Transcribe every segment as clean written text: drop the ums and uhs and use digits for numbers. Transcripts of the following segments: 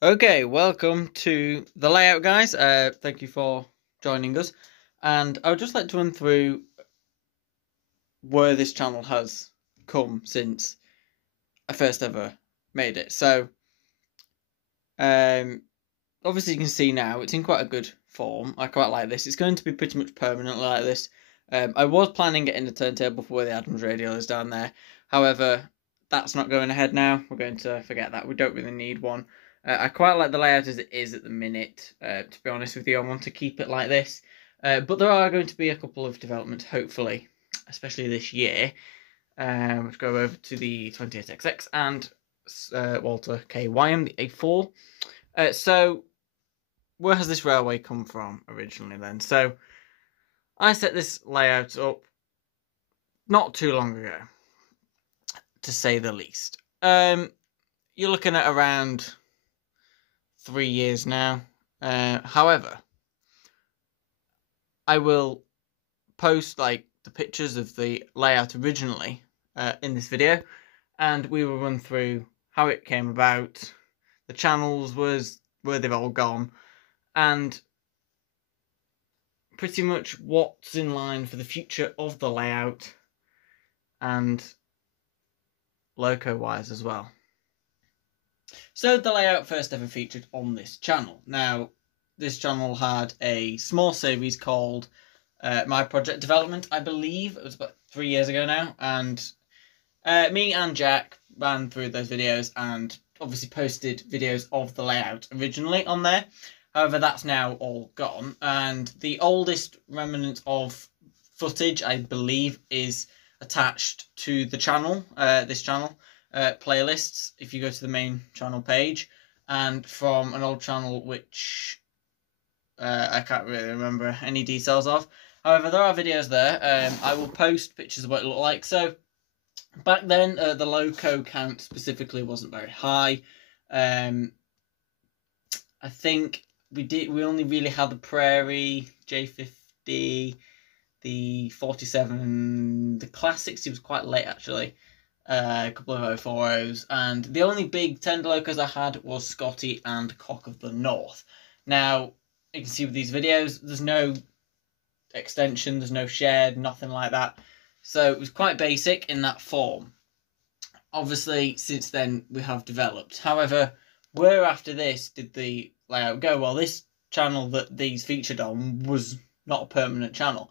Okay, welcome to the layout, guys. Thank you for joining us. And I would just like to run through where this channel has come since I first ever made it. So, obviously you can see now it's in quite a good form. I quite like this. It's going to be pretty much permanently like this. I was planning getting the turntable for where the Adams radial is down there. However, that's not going ahead now. We're going to forget that. We don't really need one. I quite like the layout as it is at the minute. To be honest with you, I want to keep it like this. But there are going to be a couple of developments, hopefully, especially this year. Let's go over to the 28XX and Walter K. Wyam, the A4. So, where has this railway come from originally then? So, I set this layout up not too long ago, to say the least. You're looking at around 3 years now. However, I will post the pictures of the layout originally in this video, and we will run through how it came about, the channels where they've all gone, and pretty much what's in line for the future of the layout and loco wise as well. So the layout first ever featured on this channel. Now, this channel had a small series called My Project Development. I believe it was about 3 years ago now, and me and Jack ran through those videos and obviously posted videos of the layout originally on there. However, that's now all gone, and the oldest remnant of footage, I believe, is attached to the channel, this channel, playlists, if you go to the main channel page, and from an old channel which I can't really remember any details of. However, there are videos there. I will post pictures of what it looked like. So, back then, the loco count specifically wasn't very high. I think we only really had the Prairie, J50, the 47, the Classics. It was quite late actually. A couple of 040s, and the only big tender locos I had was Scotty and Cock of the North. Now, you can see with these videos, there's no extension, there's no shared, nothing like that. So it was quite basic in that form. Obviously, since then, we have developed. However, where after this did the layout go? Well, this channel that these featured on was not a permanent channel.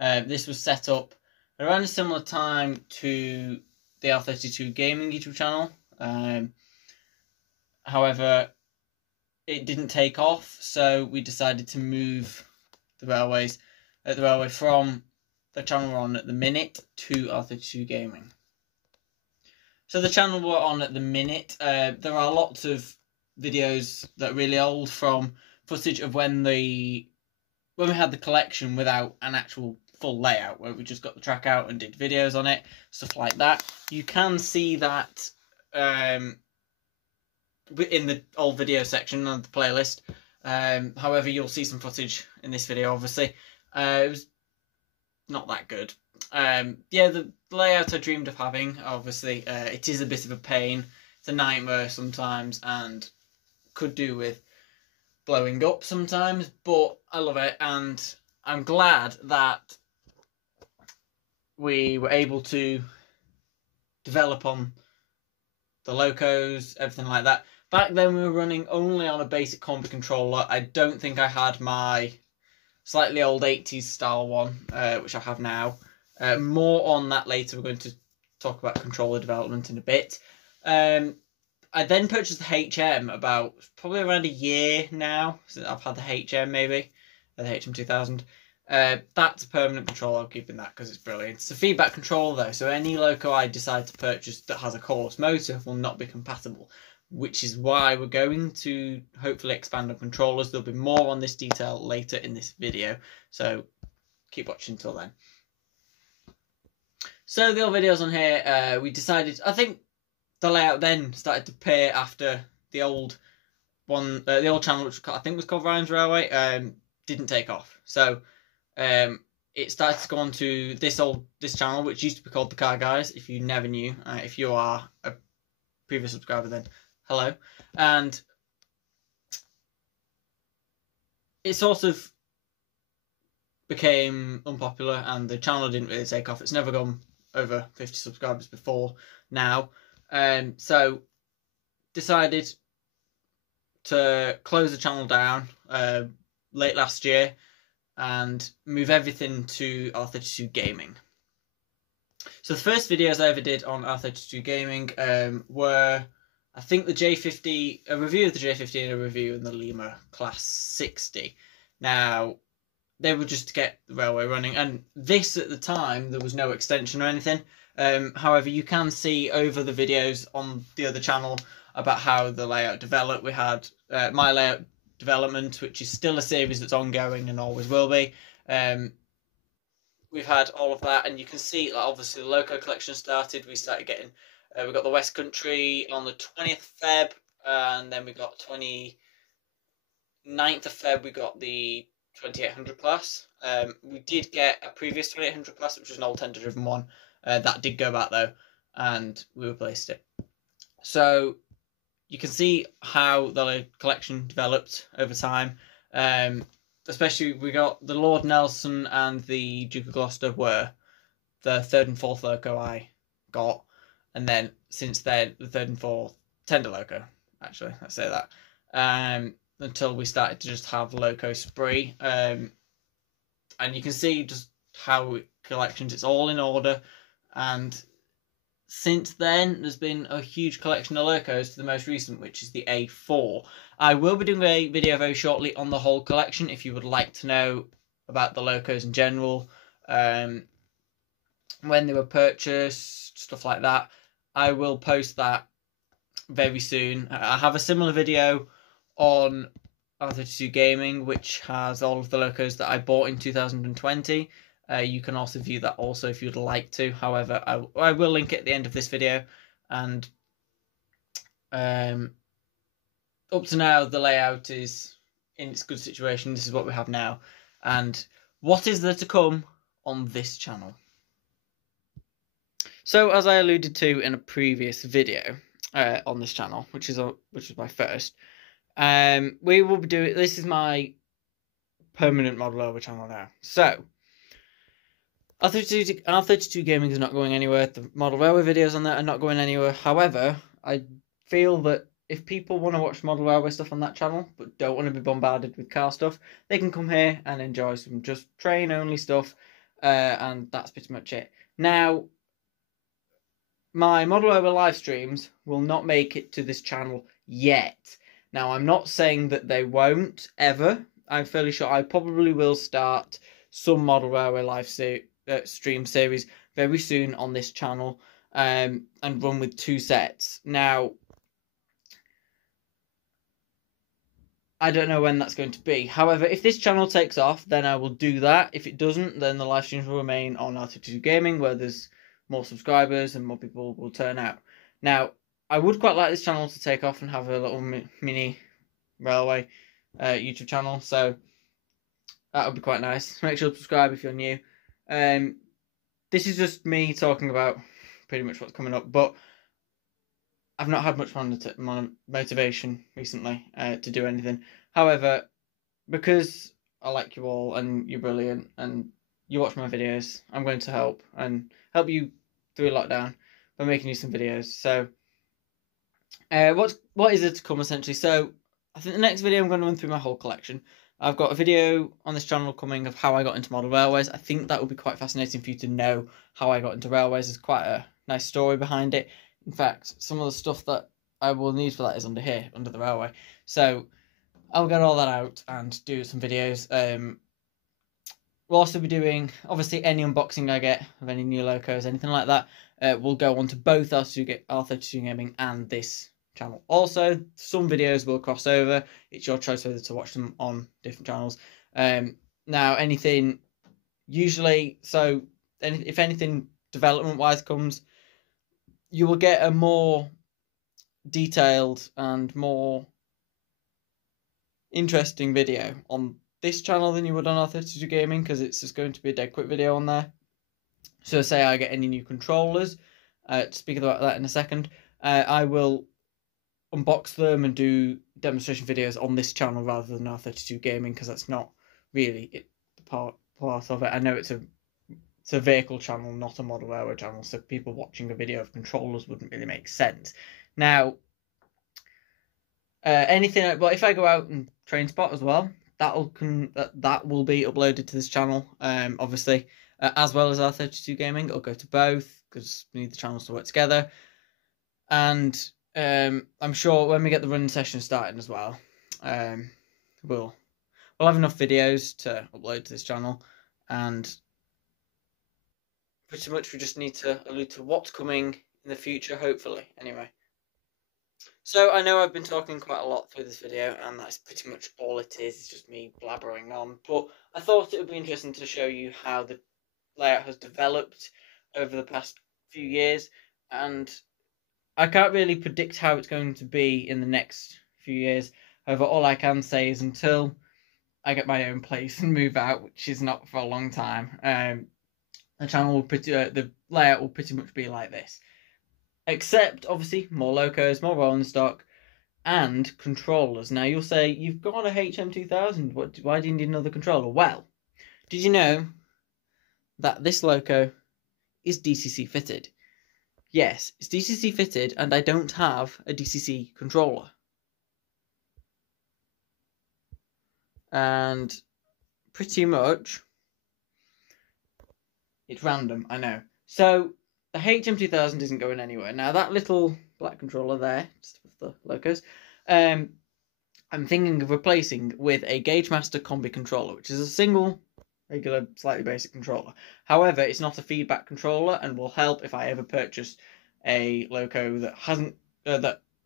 This was set up around a similar time to the R32 Gaming YouTube channel. However, it didn't take off, so we decided to move the railway from the channel we're on at the minute to R32 Gaming. So the channel we're on at the minute, there are lots of videos that are really old from footage of when we had the collection without an actual full layout, where we just got the track out and did videos on it, stuff like that. You can see that in the old video section of the playlist. However, you'll see some footage in this video, obviously. It was not that good. Yeah, the layout I dreamed of having, obviously, it is a bit of a pain. It's a nightmare sometimes, and could do with blowing up sometimes, but I love it, and I'm glad that we were able to develop on the locos, everything like that. Back then we were running only on a basic combi controller. I don't think I had my slightly old 80s style one, which I have now. More on that later. We're going to talk about controller development in a bit. I then purchased the HM about probably around a year now since I've had the HM, maybe the HM2000. That's a permanent controller. I'm keeping that because it's brilliant. It's a feedback controller though, so any loco I decide to purchase that has a cordless motor will not be compatible, which is why we're going to hopefully expand on controllers. There'll be more on this detail later in this video, so keep watching until then. So the old videos on here, we decided, I think the layout then started to pair after the old one, the old channel, which I think was called Ryan's Railway, didn't take off. So it started to go on to this channel, which used to be called The Car Guys. If you never knew, if you are a previous subscriber, then hello. And it sort of became unpopular and the channel didn't really take off. It's never gone over 50 subscribers before now. So decided to close the channel down late last year and move everything to R32 Gaming. So the first videos I ever did on R32 Gaming were, I think, the J50, a review of the J50 and a review of the Lima Class 60. Now, they were just to get the railway running, and this at the time, there was no extension or anything. However, you can see over the videos on the other channel about how the layout developed. We had My Layout Development, which is still a series that's ongoing and always will be. We've had all of that, and you can see, like, obviously the Loco collection started. We started getting, we got the West Country on the 20th Feb, and then we got 29th of Feb, we got the 2800 class. We did get a previous 2800 class, which was an old tender driven one. That did go back though, and we replaced it. So you can see how the collection developed over time. Especially, we got the Lord Nelson and the Duke of Gloucester were the third and fourth Loco I got, and then since then the third and fourth tender Loco. Actually, let's say that. Until we started to just have Loco Spree, and you can see just how collections, it's all in order, and since then there's been a huge collection of Locos to the most recent, which is the A4. I will be doing a video very shortly on the whole collection if you would like to know about the Locos in general, when they were purchased, stuff like that. I will post that very soon. I have a similar video on R32 Gaming, which has all of the Locos that I bought in 2020. You can also view that also if you'd like to. However, I will link it at the end of this video. And up to now, the layout is in its good situation. This is what we have now. And what is there to come on this channel? So, as I alluded to in a previous video on this channel, which is my first, we will be doing, this is my permanent model railway channel now. So, R32 Gaming is not going anywhere. The model railway videos on that are not going anywhere. However, I feel that if people want to watch model railway stuff on that channel, but don't want to be bombarded with car stuff, they can come here and enjoy some just train-only stuff, and that's pretty much it. Now, my model railway live streams will not make it to this channel yet. Now, I'm not saying that they won't, ever. I'm fairly sure I probably will start some model railway live stream series very soon on this channel, and run with 2 sets. Now, I don't know when that's going to be. However, if this channel takes off, then I will do that. If it doesn't, then the live streams will remain on R32 Gaming, where there's more subscribers and more people will turn out. Now, I would quite like this channel to take off and have a little mini railway YouTube channel, so that would be quite nice. Make sure to subscribe if you're new. This is just me talking about pretty much what's coming up, but I've not had much motivation recently to do anything. However, because I like you all and you're brilliant and you watch my videos, I'm going to help you through lockdown by making you some videos. So, what is it to come essentially? So, I think the next video I'm going to run through my whole collection. I've got a video on this channel coming of how I got into model railways. I think that would be quite fascinating for you to know how I got into railways. There's quite a nice story behind it. In fact, some of the stuff that I will need for that is under here, under the railway. So I'll get all that out and do some videos. We'll also be doing, obviously, any unboxing I get of any new Locos, anything like that, will go on to both R32 Gaming and this channel. Also, some videos will cross over. It's your choice whether to watch them on different channels. Now, anything, usually, so if anything development-wise comes, you will get a more detailed and more interesting video on this channel than you would on R32 Gaming, because it's just going to be a dead quick video on there. So say I get any new controllers, to speak about that in a second, I will unbox them and do demonstration videos on this channel rather than R32 Gaming, because that's not really the part of it. I know it's a vehicle channel, not a model railway channel, so people watching a video of controllers wouldn't really make sense. Now, anything, but if I go out and train spot as well, that will be uploaded to this channel, obviously, as well as R32 Gaming. It'll go to both because we need the channels to work together. And I'm sure when we get the running session started as well, we'll have enough videos to upload to this channel, and pretty much we just need to allude to what's coming in the future, hopefully, anyway. So I know I've been talking quite a lot through this video, and that's pretty much all it is. It's just me blabbering on, but I thought it would be interesting to show you how the layout has developed over the past few years, and I can't really predict how it's going to be in the next few years. However, all I can say is until I get my own place and move out, which is not for a long time, the channel will the layout will pretty much be like this. Except, obviously, more locos, more rolling stock, and controllers. Now, you'll say, you've got a HM2000, why do you need another controller? Well, did you know that this loco is DCC fitted? Yes, it's DCC fitted, and I don't have a DCC controller. And pretty much, it's random, I know. So, the HM2000 isn't going anywhere. Now, that little black controller there, just with the locos, I'm thinking of replacing with a Gagemaster Combi controller, which is a single, regular, slightly basic controller. However, it's not a feedback controller and will help if I ever purchase a loco that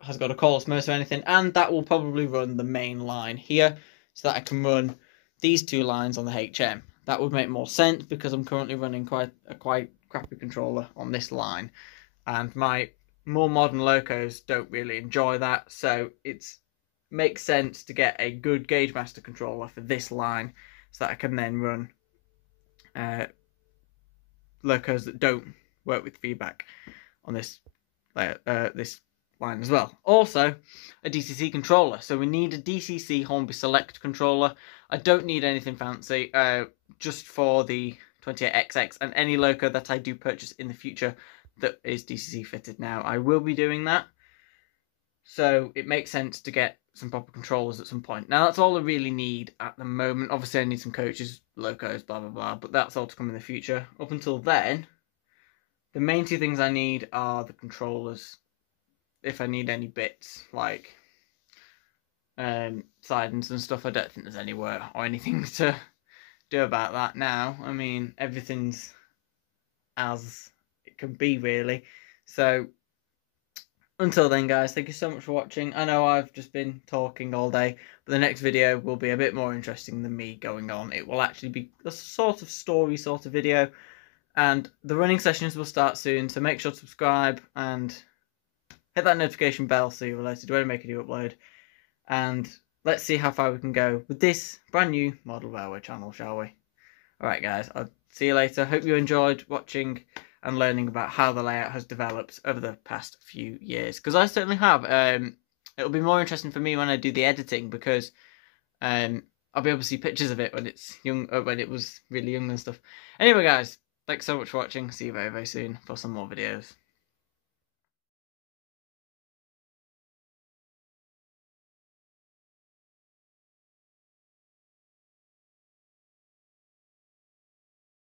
has got a cordless motor or anything, and that will probably run the main line here, so that I can run these two lines on the HM. That would make more sense because I'm currently running quite crappy controller on this line, and my more modern locos don't really enjoy that, so it makes sense to get a good Gagemaster controller for this line, so that I can then run locos that don't work with feedback on this line as well. Also, a DCC controller. So we need a DCC Hornby Select controller. I don't need anything fancy, just for the 28XX and any loco that I do purchase in the future that is DCC fitted. Now, I will be doing that, so it makes sense to get some proper controllers at some point. Now, that's all I really need at the moment. Obviously, I need some coaches, locos, blah, blah, blah, but that's all to come in the future. Up until then, the main two things I need are the controllers. If I need any bits, like sidings and stuff, I don't think there's anywhere or anything to do about that now. I mean, everything's as it can be, really. So, until then, guys, thank you so much for watching. I know I've just been talking all day, but the next video will be a bit more interesting than me going on. It will actually be a sort of story sort of video, and the running sessions will start soon, so make sure to subscribe and hit that notification bell so you're alerted when I make a new upload. And let's see how far we can go with this brand new model railway channel, shall we? Alright, guys, I'll see you later. Hope you enjoyed watching and learning about how the layout has developed over the past few years, because I certainly have. It'll be more interesting for me when I do the editing, because I'll be able to see pictures of it when it's young, when it was really young and stuff. Anyway, guys, thanks so much for watching. See you very, very soon for some more videos.